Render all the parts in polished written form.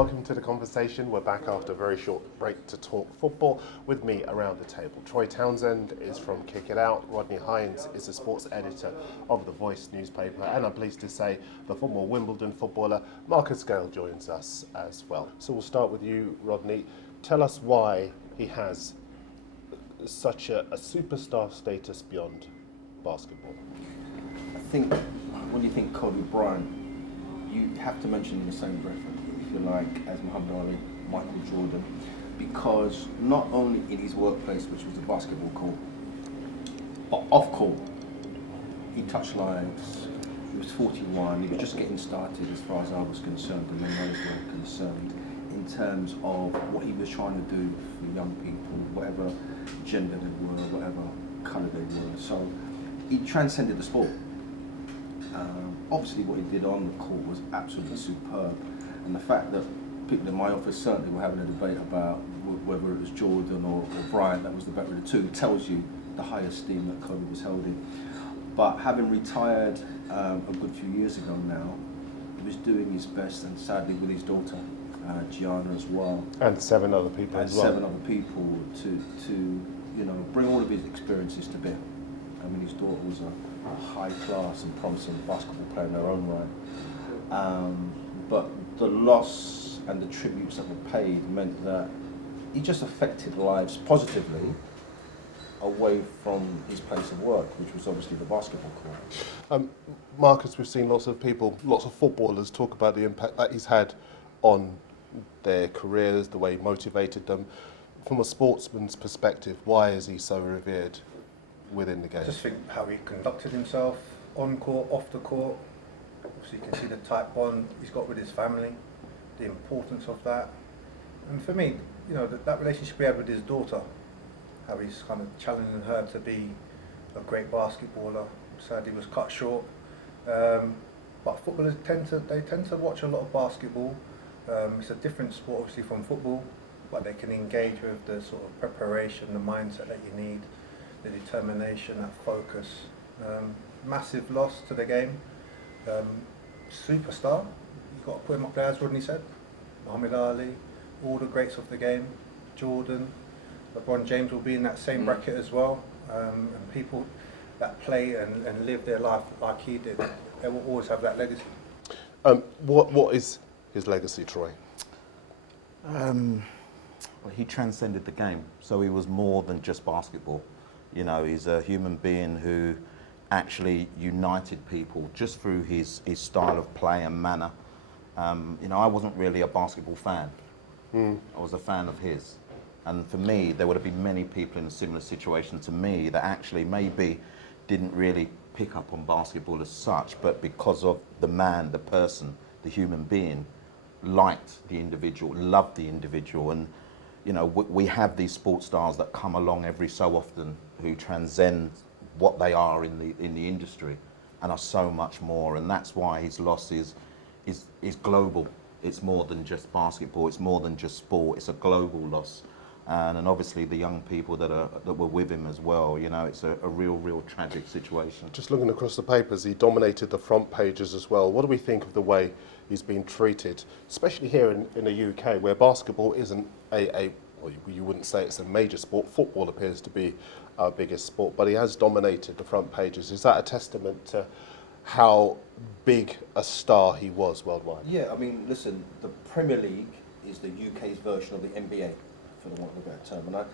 welcome to the conversation. We're back after a very short break to talk football. With me around the table, Troy Townsend is from Kick It Out. Rodney Hinds is the sports editor of The Voice newspaper. And I'm pleased to say the former Wimbledon footballer Marcus Gale joins us as well. So we'll start with you, Rodney. Tell us why he has such a superstar status beyond basketball. I think when you think Kobe Bryant, you have to mention in the same breath, if you like, as Muhammad Ali, Michael Jordan, because not only in his workplace, which was the basketball court, but off court, he touched lives. He was 41. He was just getting started, as far as I was concerned, and my others were concerned, in terms of what he was trying to do for young people, whatever gender they were, whatever colour they were. So he transcended the sport. Obviously what he did on the court was absolutely superb, and the fact that people in my office certainly were having a debate about whether it was Jordan or Bryant that was the better of the two tells you the high esteem that Kobe was held in. But having retired a good few years ago now, he was doing his best, and sadly with his daughter Gianna as well, and 7 other people as well. 7 other people to bring all of his experiences to bear. I mean, his daughter was a high class and promising basketball player in her own right. But the loss and the tributes that were paid meant that he just affected lives positively away from his place of work, which was obviously the basketball court. Marcus, we've seen lots of footballers talk about the impact that he's had on their careers, the way he motivated them. From a sportsman's perspective, why is he so revered within the game? I just think how he conducted himself on court, off the court. Obviously you can see the tight bond he's got with his family, the importance of that. And for me, that relationship he had with his daughter, how he's kind of challenging her to be a great basketballer. Sadly was cut short. But footballers tend to watch a lot of basketball. It's a different sport obviously from football, but they can engage with the sort of preparation, the mindset that you need, the determination, that focus. Massive loss to the game. Superstar, you've got to put him up there, as Rodney said. Muhammad Ali, all the greats of the game, Jordan, LeBron James will be in that same bracket as well. And people that play and live their life like he did, they will always have that legacy. What is his legacy, Troy? Well, he transcended the game, so he was more than just basketball. He's a human being who actually united people just through his style of play and manner. I wasn't really a basketball fan. I was a fan of his. And for me, there would have been many people in a similar situation to me that actually maybe didn't really pick up on basketball as such, but because of the man, the person, the human being, liked the individual, loved the individual. And we have these sports stars that come along every so often who transcend what they are in the industry and are so much more, and that's why his loss is global. It's more than just basketball, it's more than just sport, it's a global loss. And obviously the young people that were with him as well, it's a real tragic situation. Just looking across the papers, he dominated the front pages as well. What do we think of the way he's been treated, especially here in the UK, where basketball isn't well, you wouldn't say it's a major sport. Football appears to be our biggest sport, but he has dominated the front pages. Is that a testament to how big a star he was worldwide? Yeah, I mean, listen, the Premier League is the UK's version of the NBA, for the want of a better term. And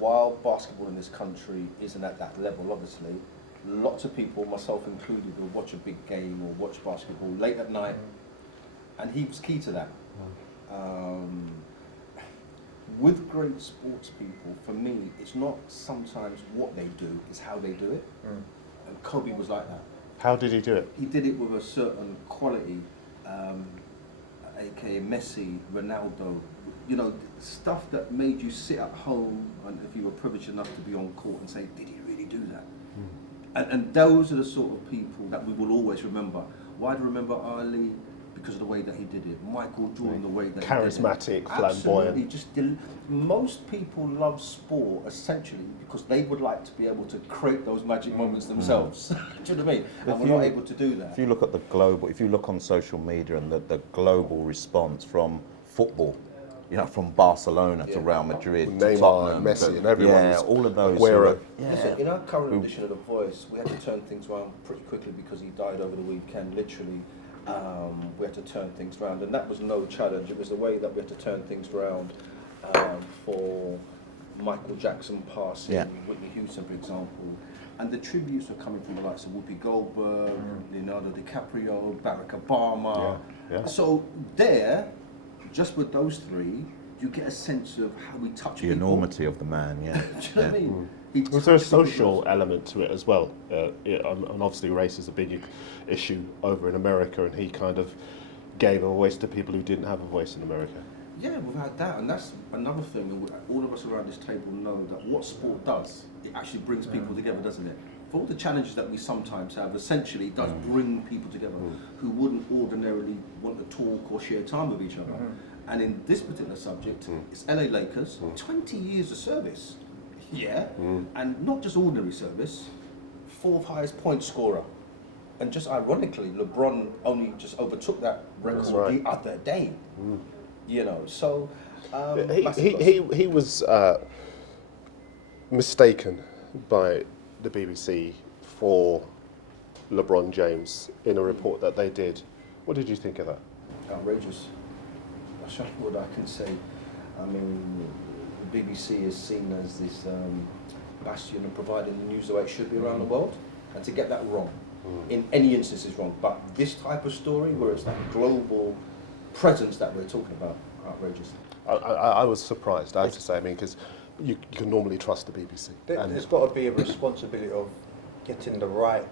while basketball in this country isn't at that level, obviously, lots of people, myself included, will watch a big game or watch basketball late at night, and he was key to that. With great sports people, for me, it's not sometimes what they do, it's how they do it. And Kobe was like that. How did he do it? He did it with a certain quality, aka Messi, Ronaldo, stuff that made you sit at home, and if you were privileged enough to be on court, and say, did he really do that? And those are the sort of people that we will always remember. Why do we remember Ali? Because of the way that he did it. Michael Jordan, the way that charismatic, he did it. flamboyant. Absolutely. Most people love sport essentially because they would like to be able to create those magic moments themselves. Do you know what I mean? And we're not able to do that. If you look at if you look on social media and the global response from football. You know, from Barcelona to Real Madrid, to Neymar Tottenham, and Messi to, and everyone. yeah, all of those. Aguero. Listen, in our current edition of The Voice, we had to turn things around pretty quickly because he died over the weekend. Literally, we had to turn things around, and that was no challenge. It was the way that we had to turn things around for Michael Jackson passing, Whitney Houston, for example. And the tributes were coming from the likes of Whoopi Goldberg, Leonardo DiCaprio, Barack Obama. So there, just with those three, you get a sense of how we touch the people. enormity of the man, yeah. Do you know what I mean? Was there a social element to it as well? And obviously race is a big issue over in America, and he kind of gave a voice to people who didn't have a voice in America. Yeah, without that, and that's another thing. All of us around this table know that what sport does, it actually brings people together, doesn't it? For all the challenges that we sometimes have, essentially it does bring people together who wouldn't ordinarily want to talk or share time with each other. And in this particular subject, it's LA Lakers, 20 years of service, and not just ordinary service, 4th highest point scorer. And just ironically, LeBron only just overtook that record the other day. You know, so he was mistaken by the BBC for LeBron James in a report that they did. What did you think of that? Outrageous. That's what I can say. I mean, the BBC is seen as this bastion of providing the news the way it should be around the world, and to get that wrong, in any instance is wrong. But this type of story, where it's that global presence that we're talking about, outrageous. I was surprised, I have to say. I mean, because you can normally trust the BBC. There's got to be a responsibility of getting the right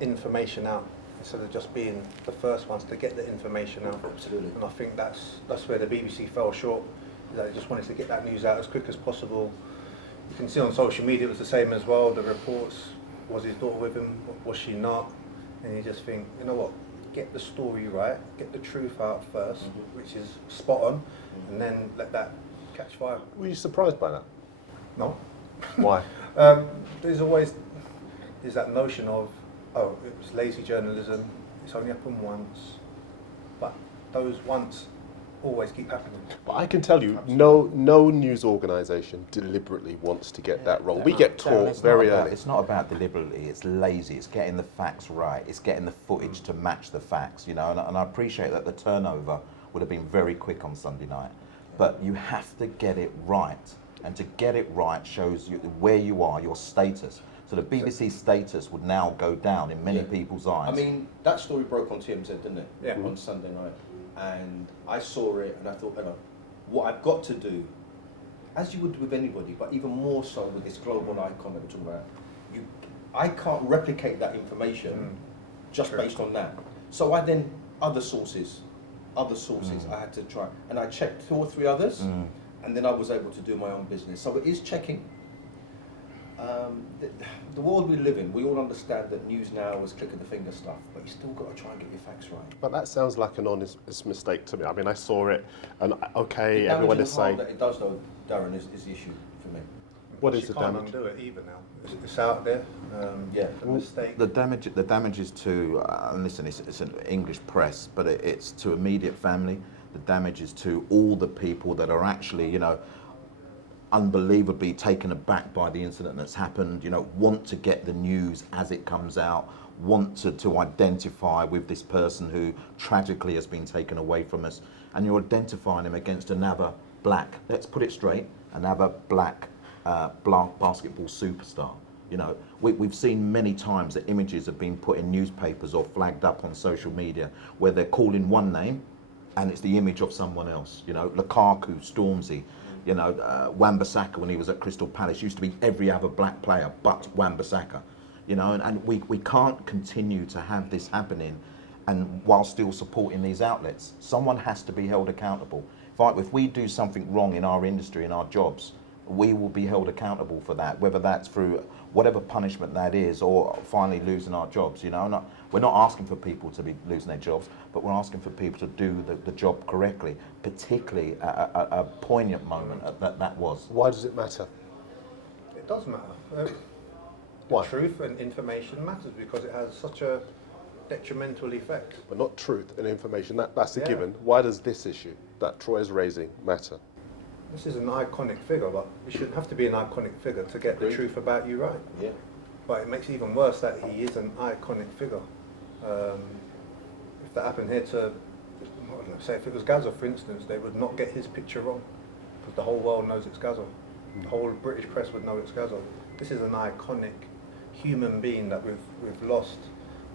information out instead of just being the first ones to get the information out. Absolutely. And I think that's where the BBC fell short. They just wanted to get that news out as quick as possible. You can see on social media it was the same as well. The reports, was his daughter with him? Was she not? And you just think, you know what? Get the story right, get the truth out first, which is spot on, and then let that catch fire. Were you surprised by that? No. Why? There's always that notion of, oh, it was lazy journalism, it's only happened once, but those once always keep happening. But I can tell you, no news organisation deliberately wants to get that wrong. We get taught very early. It's not about deliberately, it's lazy, it's getting the facts right, it's getting the footage to match the facts, you know, and I appreciate that the turnover would have been very quick on Sunday night, but you have to get it right, and to get it right shows you where you are, your status. So the BBC status would now go down in many people's eyes. I mean, that story broke on TMZ, didn't it? Yeah. On Sunday night. And I saw it and I thought, you know, what I've got to do, as you would with anybody, but even more so with this global icon that we're talking about, I can't replicate that information just based on that. So I then, other sources, I had to try. And I checked 2 or 3 others, and then I was able to do my own business. So it is checking. The world we live in, we all understand that news now is click of the finger stuff, but you still got to try and get your facts right. But that sounds like an honest mistake to me. I mean, I saw it, and okay, The everyone damage is and harm saying... that it does, though, Darren, is the issue for me. What You is the can't damage? undo it either now. It's out there. The mistake. The damage is to, listen, it's an English press, but it's to immediate family. The damage is to all the people that are actually, you know, unbelievably taken aback by the incident that's happened, you know, want to get the news as it comes out, want to identify with this person who tragically has been taken away from us, and you're identifying him against another black, let's put it straight, another black basketball superstar. You know, we've seen many times that images have been put in newspapers or flagged up on social media where they're calling one name and it's the image of someone else. You know, Lukaku, Stormzy, you know, Wan-Bissaka when he was at Crystal Palace used to be every other black player but Wan-Bissaka. You know, and we can't continue to have this happening and while still supporting these outlets. Someone has to be held accountable. If we do something wrong in our industry, in our jobs, we will be held accountable for that, whether that's through whatever punishment that is or finally losing our jobs. You know, we're not asking for people to be losing their jobs, but we're asking for people to do the job correctly, particularly at a poignant moment that was. Why does it matter? It does matter. Why? Truth and information matters because it has such a detrimental effect. But not truth and information. That's a Yeah. given. Why does this issue that Troy is raising matter? This is an iconic figure, but you shouldn't have to be an iconic figure to get the truth about you right. Yeah. But it makes it even worse that he is an iconic figure. If that happened here to, I don't know, say if it was Gaza, for instance, they would not get his picture wrong because the whole world knows it's Gaza. The whole British press would know it's Gaza. This is an iconic human being that we've lost.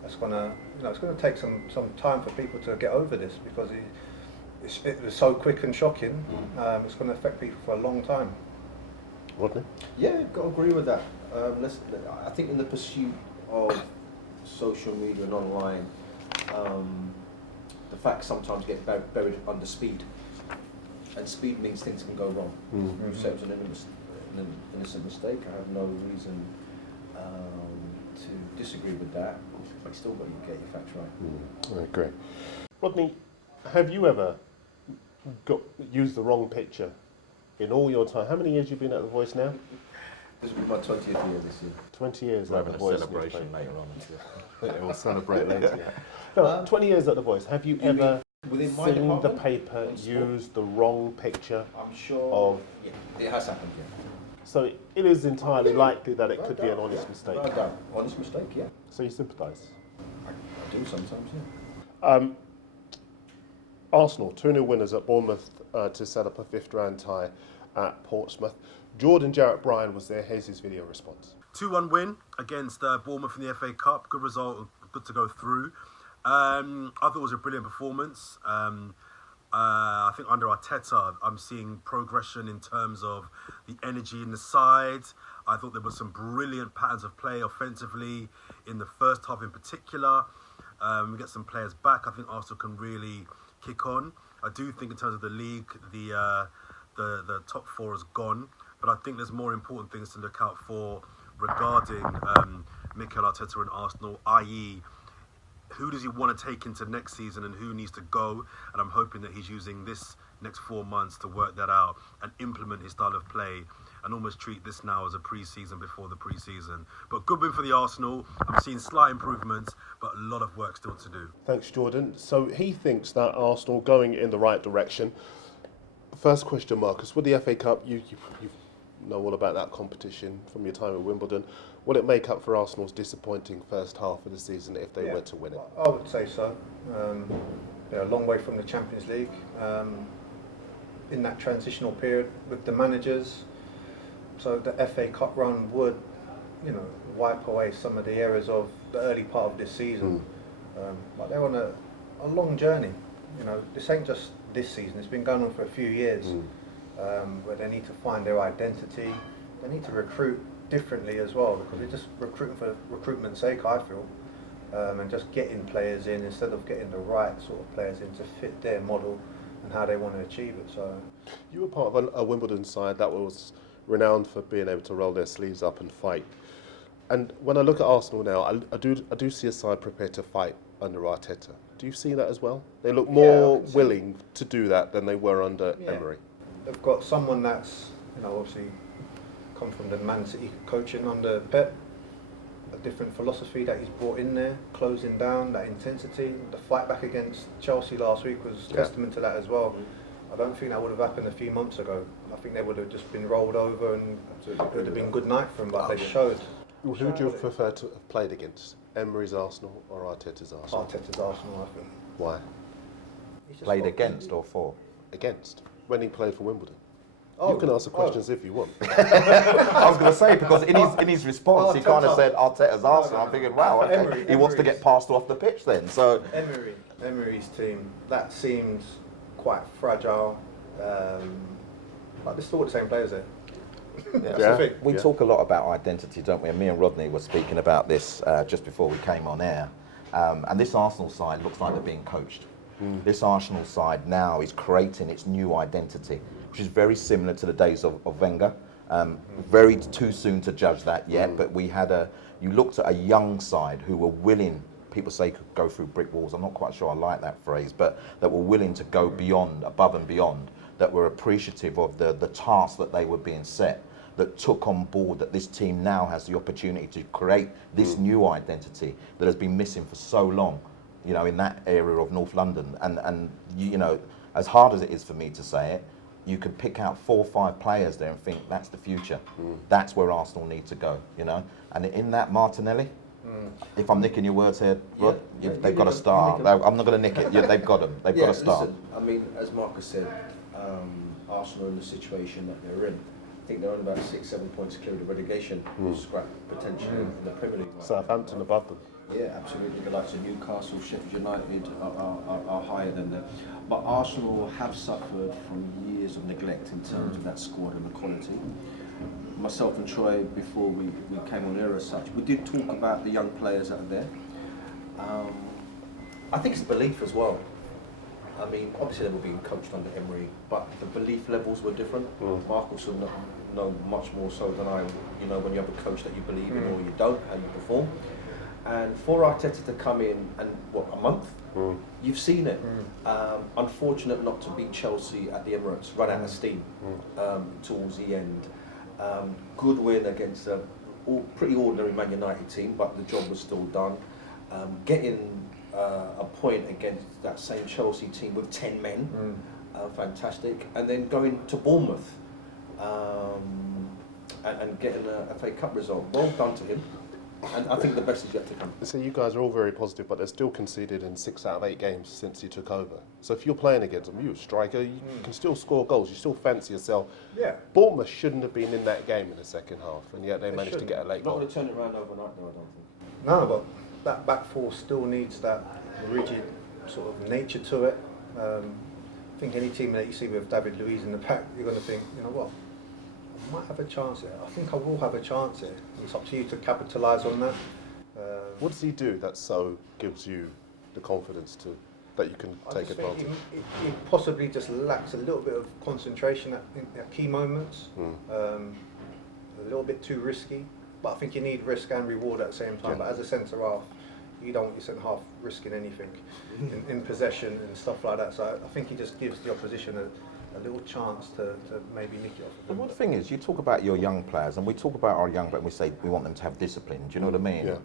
That's gonna, it's gonna take some time for people to get over this because it was so quick and shocking. It's going to affect people for a long time. Rodney? Yeah, got to agree with that. I think in the pursuit of social media and online, the facts sometimes get buried under speed, and speed means things can go wrong. Mm-hmm. So it was an innocent mistake. I have no reason to disagree with that. But you still got to get your facts right. I agree. Rodney, have you ever used the wrong picture in all your time? How many years have you been at The Voice now? This will be my 20th year this year. 20 years We're at The having a Voice. celebration later on. Yeah, we'll celebrate later. No, 20 years at The Voice. Have you ever Within my seen the department? paper On sport? use the wrong picture? I'm sure. Of- Yeah, it has happened. Yeah. So it is entirely likely that it could be an honest mistake. No doubt. Honest mistake. Yeah. So you sympathise? I do sometimes. Yeah. Arsenal, 2-0 winners at Bournemouth to set up a fifth round tie at Portsmouth. Jordan Jarrett Bryan was there. Here's his video response. 2-1 win against Bournemouth in the FA Cup. Good result, good to go through. I thought it was a brilliant performance. I think under Arteta, I'm seeing progression in terms of the energy in the side. I thought there were some brilliant patterns of play offensively in the first half in particular. We get some players back. I think Arsenal can really kick on. I do think in terms of the league, the top four is gone. But I think there's more important things to look out for regarding Mikel Arteta and Arsenal, i.e., who does he want to take into next season and who needs to go? And I'm hoping that he's using this next 4 months to work that out and implement his style of play and almost treat this now as a pre-season before the pre-season. But good win for the Arsenal. I'm seeing slight improvements, but a lot of work still to do. Thanks, Jordan. So he thinks that Arsenal going in the right direction. First question, Marcus. With the FA Cup, you know all about that competition from your time at Wimbledon. Will it make up for Arsenal's disappointing first half of the season if they were to win it? I would say so. They're a long way from the Champions League. In that transitional period with the managers, so the FA Cup run would, wipe away some of the errors of the early part of this season. But they're on a long journey. This ain't just this season. It's been going on for a few years. Where they need to find their identity. They need to recruit differently as well, because they're just recruiting for recruitment's sake, I feel, and just getting players in instead of getting the right sort of players in to fit their model and how they want to achieve it. So you were part of a Wimbledon side that was renowned for being able to roll their sleeves up and fight. And when I look at Arsenal now, I do see a side prepared to fight under Arteta. Do you see that as well? They look more willing to do that than they were under Emery. They've got someone that's, obviously come from the Man City coaching under Pep, a different philosophy that he's brought in there, closing down, that intensity. The fight back against Chelsea last week was testament to that as well. I don't think that would have happened a few months ago. I think they would have just been rolled over and it would have been good night for them, but they showed. Who would you have preferred to have played against? Emery's Arsenal or Arteta's Arsenal? Arteta's Arsenal, I think. Why? Played against or for? Against. When he played for Wimbledon. You can answer questions if you want. I was going to say, because in his response, he kind of said Arteta's Arsenal. I'm thinking, wow, okay, he wants to get passed off the pitch then. So Emery's team, that seems quite fragile. But they're still the same players there. We talk a lot about identity, don't we? And me and Rodney were speaking about this just before we came on air. And this Arsenal side looks like they're being coached. This Arsenal side now is creating its new identity, which is very similar to the days of Wenger. Very too soon to judge that yet, but you looked at a young side who were willing, people say could go through brick walls, I'm not quite sure I like that phrase, but that were willing to go beyond, above and beyond, that were appreciative of the task that they were being set, that took on board that this team now has the opportunity to create this new identity that has been missing for so long, you know, in that area of North London. And you know, as hard as it is for me to say it, you could pick out 4 or 5 players there and think that's the future. That's where Arsenal need to go, you know. And in that, Martinelli, if I'm nicking your words here, Rod, they've got to start. I'm not going to nick it. Yeah, they've got them. They've got to start. Listen, I mean, as Marcus said, Arsenal in the situation that they're in, I think they're on about 6-7 points clear of the relegation scrap potentially in the Premier League. Right? Southampton above them. Yeah, absolutely. The likes of Newcastle, Sheffield United are higher than them. But Arsenal have suffered from years of neglect in terms of that squad and the quality. Myself and Troy, before we came on air as such, we did talk about the young players that are there. I think it's belief as well. I mean, obviously they were being coached under Emery, but the belief levels were different. Marcus will know much more so than I, you know, when you have a coach that you believe in or you don't, how you perform. And for Arteta to come in and, what, a month? You've seen it. Unfortunate not to beat Chelsea at the Emirates, run out of steam towards the end. Good win against a pretty ordinary Man United team, but the job was still done. Getting a point against that same Chelsea team with 10 men, fantastic. And then going to Bournemouth and getting a FA Cup result. Well done to him. And I think the best is yet to come. So you guys are all very positive, but they're still conceded in 6 out of 8 games since he took over. So if you're playing against them, you're a striker, you can still score goals, you still fancy yourself. Yeah. Bournemouth shouldn't have been in that game in the second half, and yet they managed to get a late Not goal. going to turn it around overnight, though, I don't think. No, but that back four still needs that rigid sort of nature to it. I think any team that you see with David Luiz in the pack, you're going to think, you know what, I might have a chance here. I think I will have a chance here. It's up to you to capitalise on that. What does he do that so gives you the confidence that you can I take just think advantage? he possibly just lacks a little bit of concentration at key moments. A little bit too risky, but I think you need risk and reward at the same time. Yeah. But as a centre half, you don't want your centre half risking anything in possession and stuff like that. So I think he just gives the opposition a little chance to maybe nick it off. But one thing is, you talk about your young players, and we talk about our young players, and we say we want them to have discipline. Do you know what I mean? Yeah.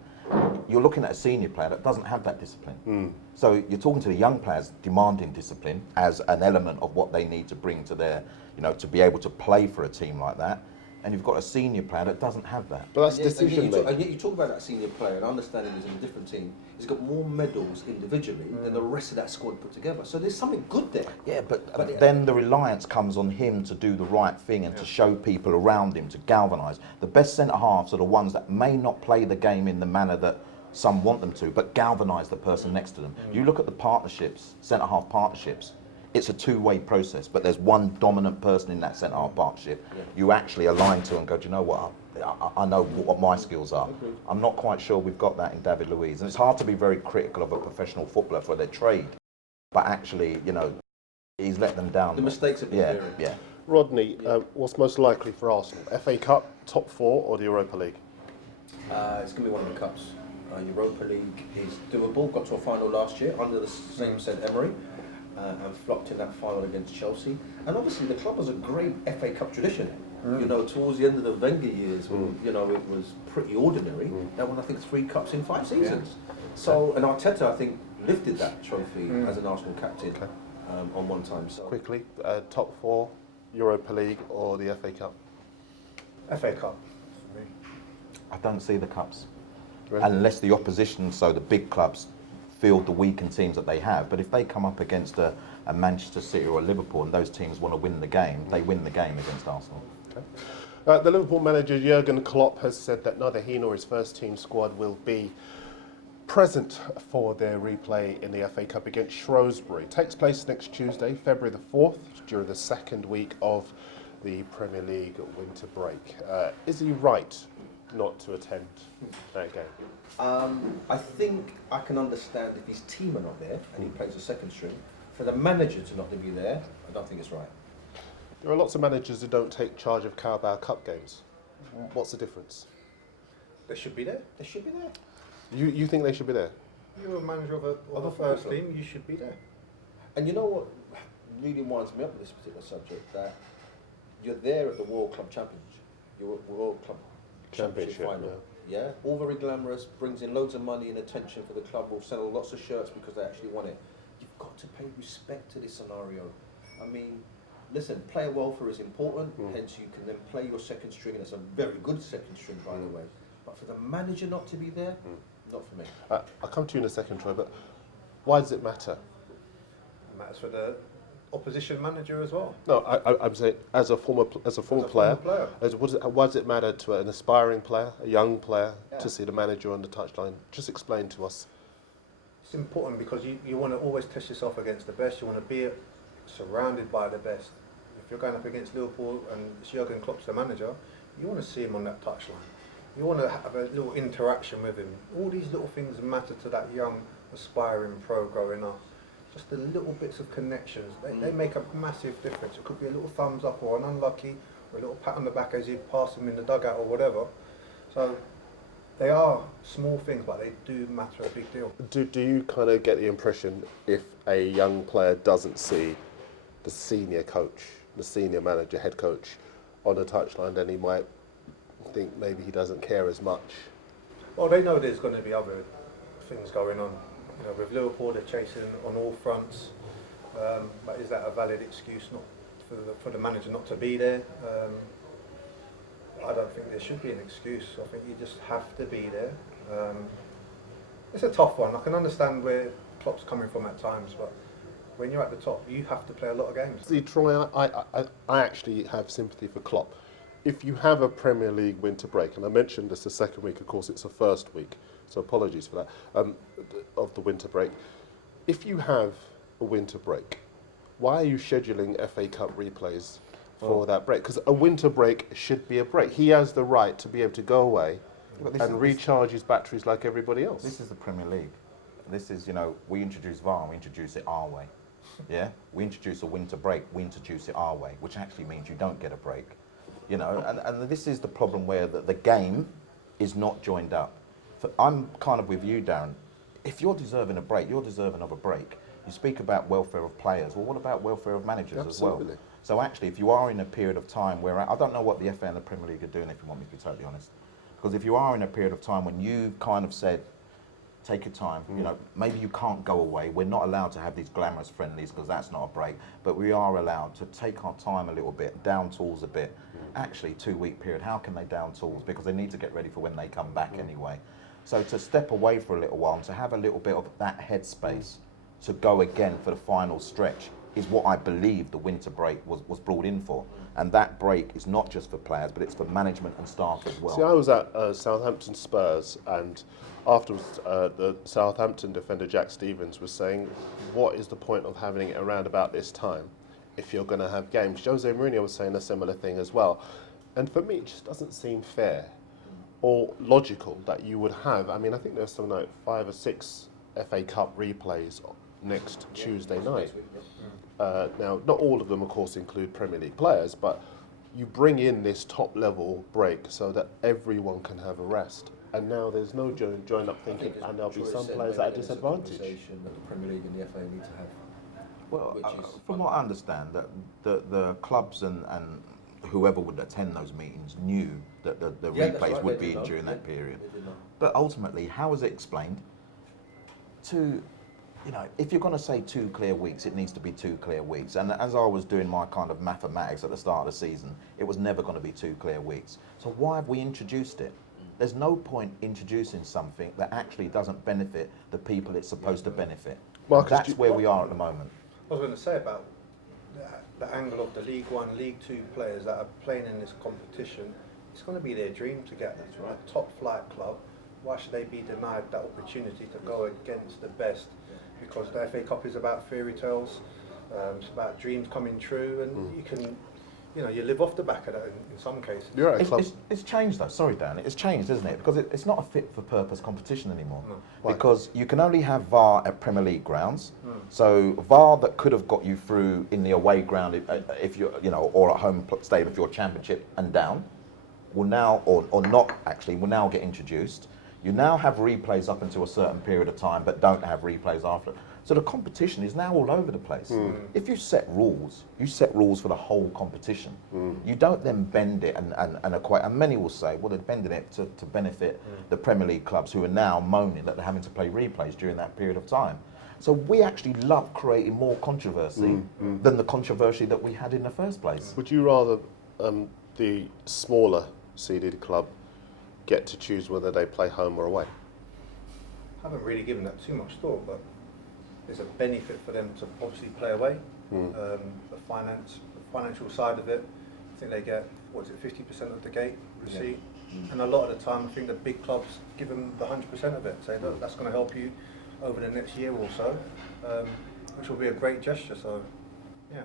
You're looking at a senior player that doesn't have that discipline. So you're talking to the young players demanding discipline as an element of what they need to bring to their, you know, to be able to play for a team like that. And you've got a senior player that doesn't have that. But that's And yet decision making. and yet you talk about that senior player, and I understand him as in a different team. He's got more medals individually than the rest of that squad put together. So there's something good there. Yeah, but then the reliance comes on him to do the right thing and to show people around him, to galvanise. The best centre-halves are the ones that may not play the game in the manner that some want them to, but galvanise the person next to them. You look at the partnerships, centre-half partnerships, it's a two-way process, but there's one dominant person in that centre-half partnership you actually align to and go, do you know what, I know what my skills are. I'm not quite sure we've got that in David Luiz. And it's hard to be very critical of a professional footballer for their trade, but actually, you know, he's let them down. The mistakes have been varied. Yeah. Rodney, what's most likely for Arsenal? FA Cup, top 4, or the Europa League? It's going to be one of the cups. Europa League is doable. Got to a final last year under the same said Emery. And flopped in that final against Chelsea. And obviously the club has a great FA Cup tradition. You know, towards the end of the Wenger years, when, you know, it was pretty ordinary. They won, I think, 3 cups in 5 seasons. So, and Arteta, I think, lifted that trophy as an Arsenal captain on one time. So Quickly, top 4, Europa League, or the FA Cup? FA Cup for me. I don't see the cups. Really? Unless the opposition, so the big clubs, field the weakened teams that they have. But if they come up against a Manchester City or a Liverpool and those teams want to win the game, they win the game against Arsenal. Okay. The Liverpool manager Jurgen Klopp has said that neither he nor his first team squad will be present for their replay in the FA Cup against Shrewsbury. It takes place next Tuesday, February the 4th, during the second week of the Premier League winter break. Is he right not to attend that game? I think I can understand if his team are not there and he plays a second string. For the manager to not be there, I don't think it's right. There are lots of managers who don't take charge of Carabao Cup games. What's the difference? They should be there. They should be there. You think they should be there? You're a manager of a football first club. team, you should be there. And you know what really winds me up with this particular subject? That you're there at the World Club Championship. your World Club Championship final. Yeah, all very glamorous, brings in loads of money and attention for the club. Will sell lots of shirts because they actually won it. You've got to pay respect to this scenario. I mean, listen, player welfare is important, hence you can then play your second string, and it's a very good second string, by the way. But for the manager not to be there, not for me. I'll come to you in a second, Troy, but why does it matter? It matters for the opposition manager as well. No, I'm saying as a former player. Why does it matter to an aspiring player, a young player, to see the manager on the touchline? Just explain to us. It's important because you want to always test yourself against the best. You want to be surrounded by the best. If you're going up against Liverpool and Jurgen Klopp's the manager, you want to see him on that touchline. You want to have a little interaction with him. All these little things matter to that young, aspiring pro growing up. Just the little bits of connections, they make a massive difference. It could be a little thumbs up or an unlucky, or a little pat on the back as you pass them in the dugout or whatever. So they are small things, but they do matter a big deal. Do you kind of get the impression if a young player doesn't see the senior coach, the senior manager, head coach on the touchline, then he might think maybe he doesn't care as much? Well, they know there's going to be other things going on. You know, with Liverpool, they're chasing on all fronts. But is that a valid excuse not for the manager not to be there? I don't think there should be an excuse. I think you just have to be there. It's a tough one. I can understand where Klopp's coming from at times, but when you're at the top, you have to play a lot of games. See, Troy, I actually have sympathy for Klopp. If you have a Premier League winter break, and I mentioned this the second week, of course it's the first week, so apologies for that, of the winter break. If you have a winter break, why are you scheduling FA Cup replays for that break? Because a winter break should be a break. He has the right to be able to go away and recharge his batteries like everybody else. This is the Premier League. This is, we introduce VAR, we introduce it our way. Yeah? We introduce a winter break, we introduce it our way, which actually means you don't get a break. And this is the problem where the game is not joined up. I'm kind of with you, Darren. If you're deserving a break, you're deserving of a break. You speak about welfare of players. Well, what about welfare of managers as well? So actually, if you are in a period of time where, I don't know what the FA and the Premier League are doing, if you want me to be totally honest. Because if you are in a period of time when you kind of said, take your time, maybe you can't go away. We're not allowed to have these glamorous friendlies because that's not a break. But we are allowed to take our time a little bit, down tools a bit. Actually, 2-week period, how can they down tools? Because they need to get ready for when they come back anyway. So to step away for a little while and to have a little bit of that headspace to go again for the final stretch is what I believe the winter break was brought in for. And that break is not just for players, but it's for management and staff as well. See, I was at Southampton Spurs, and afterwards the Southampton defender Jack Stevens was saying, what is the point of having it around about this time if you're going to have games? Jose Mourinho was saying a similar thing as well. And for me, it just doesn't seem fair or logical that you would have, I think there's something like 5 or 6 FA Cup replays next Tuesday night. Now, not all of them, of course, include Premier League players, but you bring in this top-level break so that everyone can have a rest. And now there's no join-up thinking, and there'll be some players at a disadvantage. That the Premier League and the FA need to have. Well, from what I understand, that the clubs and whoever would attend those meetings knew that the replays would be in during that period. But ultimately, how is it explained? If you're going to say 2 clear weeks, it needs to be 2 clear weeks. And as I was doing my kind of mathematics at the start of the season, it was never going to be 2 clear weeks. So why have we introduced it? There's no point introducing something that actually doesn't benefit the people it's supposed to benefit. Marcus, that's where we are at the moment. I was going to say about the angle of the League One, League Two players that are playing in this competition. It's going to be their dream to get a top flight club. Why should they be denied that opportunity to go against the best? Because the FA Cup is about fairy tales, it's about dreams coming true, and you can, you live off the back of that in some cases. You're right. It's changed though. Sorry, Dan. It's changed, isn't it? Because it's not a fit for purpose competition anymore. No. Because you can only have VAR at Premier League grounds. So VAR that could have got you through in the away ground if you're, or at home stadium if you're Championship and down, will now or not actually will now get introduced. You now have replays up until a certain period of time, but don't have replays after. So the competition is now all over the place. If you set rules for the whole competition. You don't then bend it and equate, and many will say, well, they're bending it to benefit the Premier League clubs who are now moaning that they're having to play replays during that period of time. So we actually love creating more controversy than the controversy that we had in the first place. Would you rather the smaller seeded club get to choose whether they play home or away? I haven't really given that too much thought, but there's a benefit for them to obviously play away. The financial side of it, I think they get, 50% of the gate receipt. And a lot of the time, I think the big clubs give them the 100% of it. Say, look, that's going to help you over the next year or so, which will be a great gesture. So, yeah.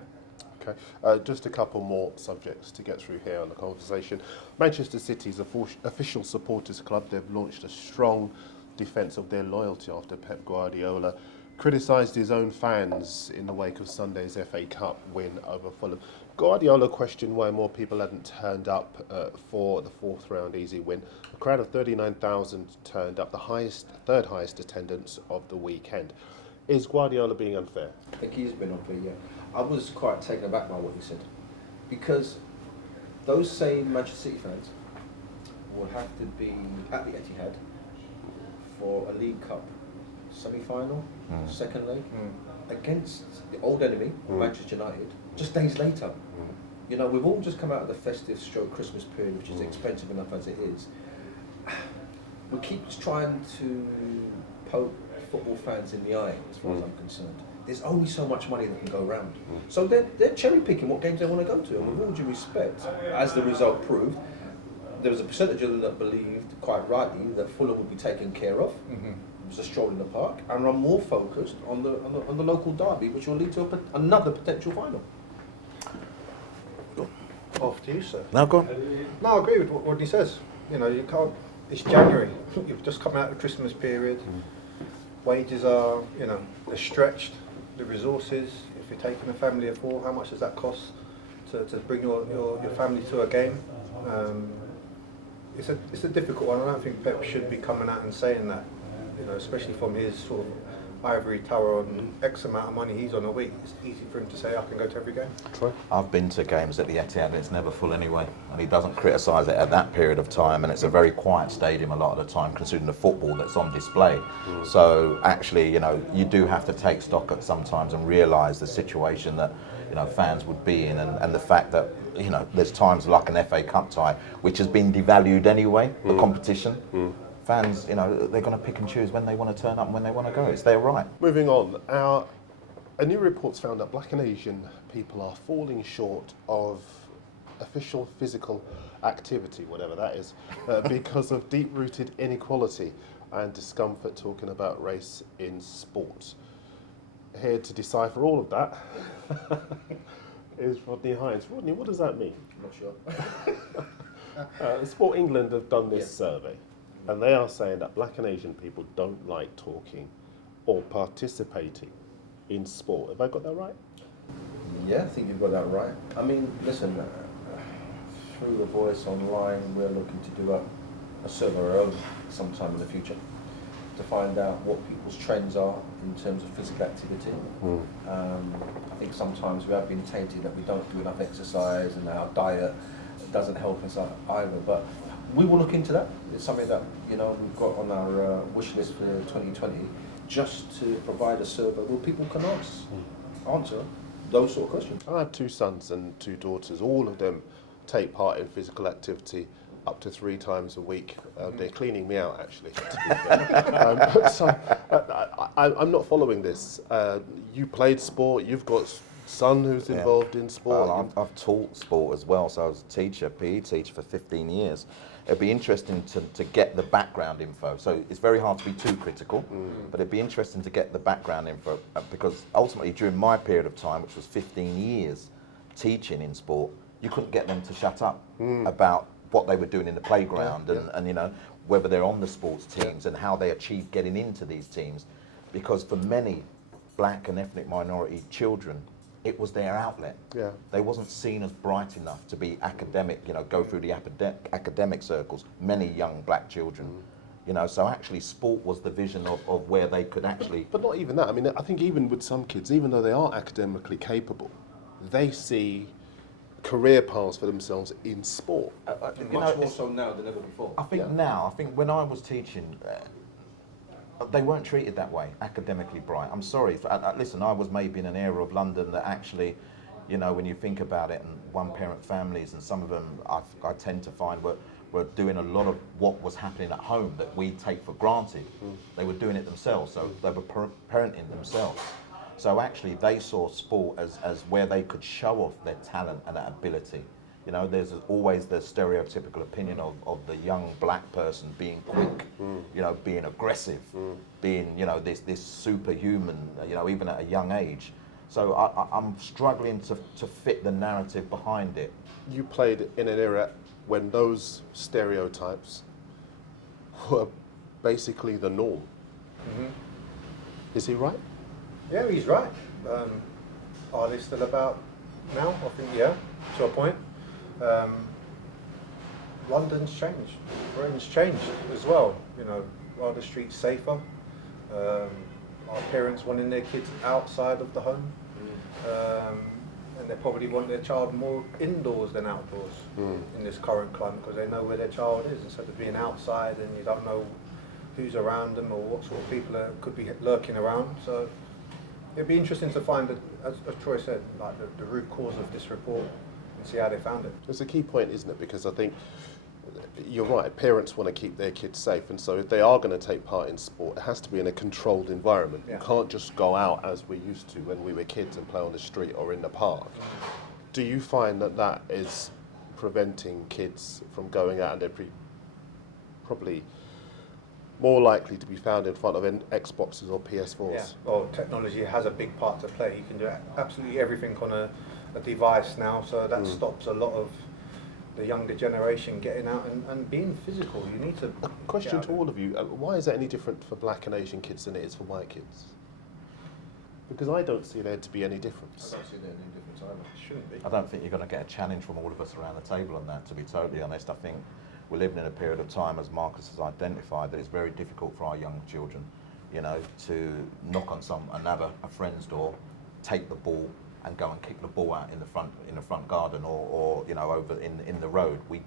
Okay, just a couple more subjects to get through here on the conversation. Manchester City's official supporters club, they've launched a strong defence of their loyalty after Pep Guardiola criticised his own fans in the wake of Sunday's FA Cup win over Fulham. Guardiola questioned why more people hadn't turned up for the fourth round easy win. A crowd of 39,000 turned up, the third highest attendance of the weekend. Is Guardiola being unfair? I think he's been unfair, yeah. I was quite taken aback by what he said, because those same Manchester City fans will have to be at the Etihad for a League Cup semi-final, second leg, against the old enemy, Manchester United, just days later. You know, we've all just come out of the festive Christmas period, which is expensive enough as it is. We keep trying to poke football fans in the eye, as far as I'm concerned. There's only so much money that can go around. So they're cherry picking what games they want to go to. And with all due respect, as the result proved, there was a percentage of them that believed, quite rightly, that Fulham would be taken care of. It was a stroll in the park, and are more focused on the local derby, which will lead to another potential final. Off to you, sir. Now go on. No, I agree with what he says. You know, you can't. It's January. You've just come out of the Christmas period. Wages are, you know, they're stretched. The resources. If you're taking a family of four, how much does that cost to bring your family to a game? It's a difficult one. I don't think Pep should be coming out and saying that. You know, especially from his sort of ivory tower on X amount of money he's on a week. It's easy for him to say, I can go to every game. I've been to games at the Etihad and it's never full anyway, and he doesn't criticise it at that period of time, and it's a very quiet stadium a lot of the time considering the football that's on display. So actually, you know, you do have to take stock at sometimes and realise the situation that, you know, fans would be in, and the fact that, you know, there's times like an FA Cup tie which has been devalued anyway, the competition. Fans, you know, they're going to pick and choose when they want to turn up and when they want to go. It's their right. Moving on, a new report's found that Black and Asian people are falling short of official physical activity, whatever that is, because of deep-rooted inequality and discomfort talking about race in sport. Here to decipher all of that is Rodney Hinds. Rodney, what does that mean? I'm not sure. Sport England have done this survey, and they are saying that Black and Asian people don't like talking or participating in sport. Have I got that right? Yeah, I think you've got that right. I mean, listen, through The Voice online, we're looking to do a survey of our own sometime in the future to find out what people's trends are in terms of physical activity. I think sometimes we have been tainted that we don't do enough exercise and our diet doesn't help us either, but we will look into that. It's something that, you know, we've got on our wish list for 2020, just to provide a survey where people can answer those sort of questions. I have 2 sons and 2 daughters. All of them take part in physical activity up to 3 times a week. They're cleaning me out, actually. So I'm not following this. You played sport. You've got son who's involved in sport. Well, I've taught sport as well, so I was a teacher, PE teacher for 15 years. It'd be interesting to get the background info. So it's very hard to be too critical, but it'd be interesting to get the background info, because ultimately during my period of time, which was 15 years teaching in sport, you couldn't get them to shut up about what they were doing in the playground and you know, whether they're on the sports teams and how they achieved getting into these teams. Because for many black and ethnic minority children, it was their outlet. They wasn't seen as bright enough to be academic, you know, go through the academic circles, many young black children. You know, so actually sport was the vision of where they could actually... But not even that. I mean, I think even with some kids, even though they are academically capable, they see career paths for themselves in sport. Much more so now than ever before. I think when I was teaching, they weren't treated that way, academically bright. I'm sorry. Listen, I was maybe in an area of London that actually, you know, when you think about it, and one-parent families, and some of them I tend to find were doing a lot of what was happening at home that we take for granted. They were doing it themselves, so they were parenting themselves. So actually they saw sport as where they could show off their talent and their ability. You know, there's always the stereotypical opinion of the young black person being quick, you know, being aggressive, being, you know, this superhuman, you know, even at a young age. So I'm struggling to fit the narrative behind it. You played in an era when those stereotypes were basically the norm. Is he right? Yeah, he's right. Are they still about now? I think, yeah, to a point. London's changed. Britain's changed as well. You know, are the streets safer? Are parents wanting their kids outside of the home? And they probably want their child more indoors than outdoors in this current climate, because they know where their child is, instead of being outside and you don't know who's around them or what sort of people could be lurking around. So it'd be interesting to find, as Troy said, like the root cause of this report and see how they found it. It's a key point, isn't it? Because I think you're right, parents want to keep their kids safe, and so if they are going to take part in sport, it has to be in a controlled environment. Yeah. You can't just go out as we used to when we were kids and play on the street or in the park. Do you find that is preventing kids from going out, and they're probably more likely to be found in front of Xboxes or PS4s? Yeah, well, technology has a big part to play. You can do absolutely everything on a device now, so that stops a lot of the younger generation getting out and being physical. You need to... A question to all of you, why is that any different for black and Asian kids than it is for white kids? Because I don't see there to be any difference. I don't see there any difference either. It shouldn't be. I don't think you're going to get a challenge from all of us around the table on that, to be totally honest. I think we're living in a period of time, as Marcus has identified, that it's very difficult for our young children, you know, to knock on a friend's door, take the ball, and go and kick the ball out in the front garden or you know, over in the road. We're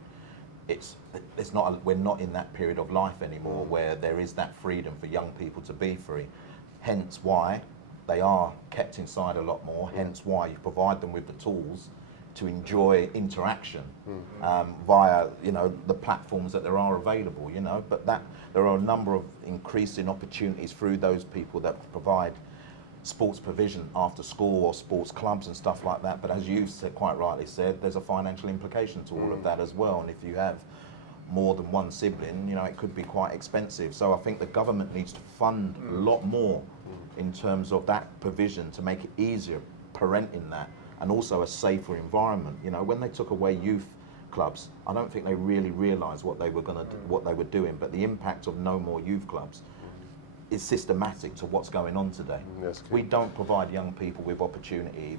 not in that period of life anymore where there is that freedom for young people to be free. Hence why they are kept inside a lot more. Hence why you provide them with the tools to enjoy interaction via, you know, the platforms that there are available. You know, but there are a number of increasing opportunities through those people that provide sports provision after school or sports clubs and stuff like that. But as you've quite rightly said, there's a financial implication to all of that as well. And if you have more than one sibling, you know, it could be quite expensive. So I think the government needs to fund a lot more in terms of that provision to make it easier parenting that, and also a safer environment. You know, when they took away youth clubs, I don't think they really realised what they were what they were doing. But the impact of no more youth clubs is systematic to what's going on today. Yes, we don't provide young people with opportunity.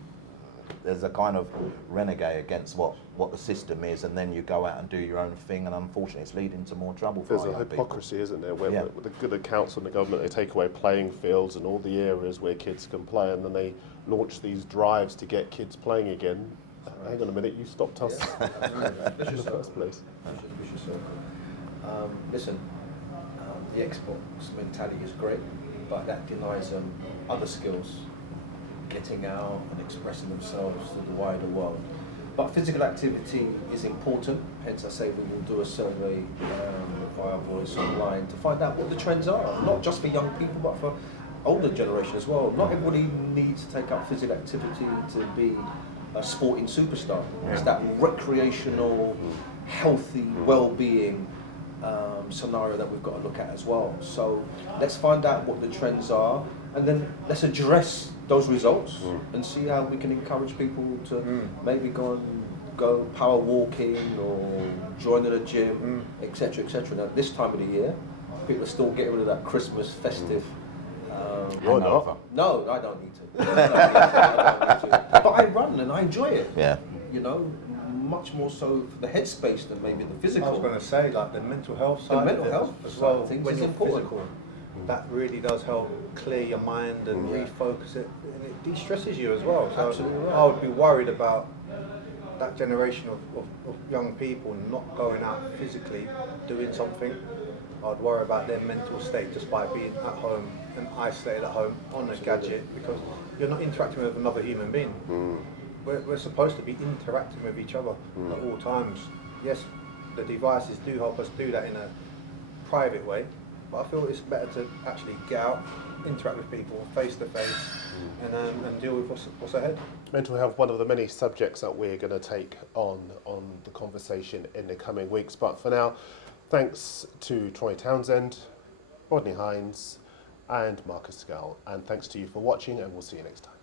There's a kind of renegade against what the system is, and then you go out and do your own thing, and unfortunately it's leading to more trouble for There's our a young hypocrisy, people. isn't there, where Yeah. with the good accounts from the government, they take away playing fields and all the areas where kids can play, and then they launch these drives to get kids playing again. Hang on a minute, you stopped us in the first place. Listen, the Xbox mentality is great, but that denies them other skills, getting out and expressing themselves to the wider world. But physical activity is important, hence I say we will do a survey via voice online to find out what the trends are, not just for young people but for older generation as well. Not everybody needs to take up physical activity to be a sporting superstar. It's that recreational, healthy, well-being scenario that we've got to look at as well. So let's find out what the trends are, and then let's address those results and see how we can encourage people to maybe go power walking or join at a gym, etc., etc. Now this time of the year, people are still getting rid of that Christmas festive. You're hangover. not. No, I don't need to. I don't need to. But I run and I enjoy it. Yeah. You know, much more so for the headspace than maybe the physical. I was going to say, like the mental health The side mental of it health as side well, of things when is you're important. physical, that really does help clear your mind and Yeah. refocus it, and it de-stresses you as well. So Absolutely right. I would be worried about that generation of young people not going out physically, doing something. I'd worry about their mental state just by being at home and isolated at home on a gadget, because you're not interacting with another human being. We're supposed to be interacting with each other at all times. Yes, the devices do help us do that in a private way, but I feel it's better to actually get out, interact with people face to face, and deal with what's ahead. Mental health, one of the many subjects that we're going to take on the conversation in the coming weeks. But for now, thanks to Troy Townsend, Rodney Hinds, and Marcus Scull, and thanks to you for watching, and we'll see you next time.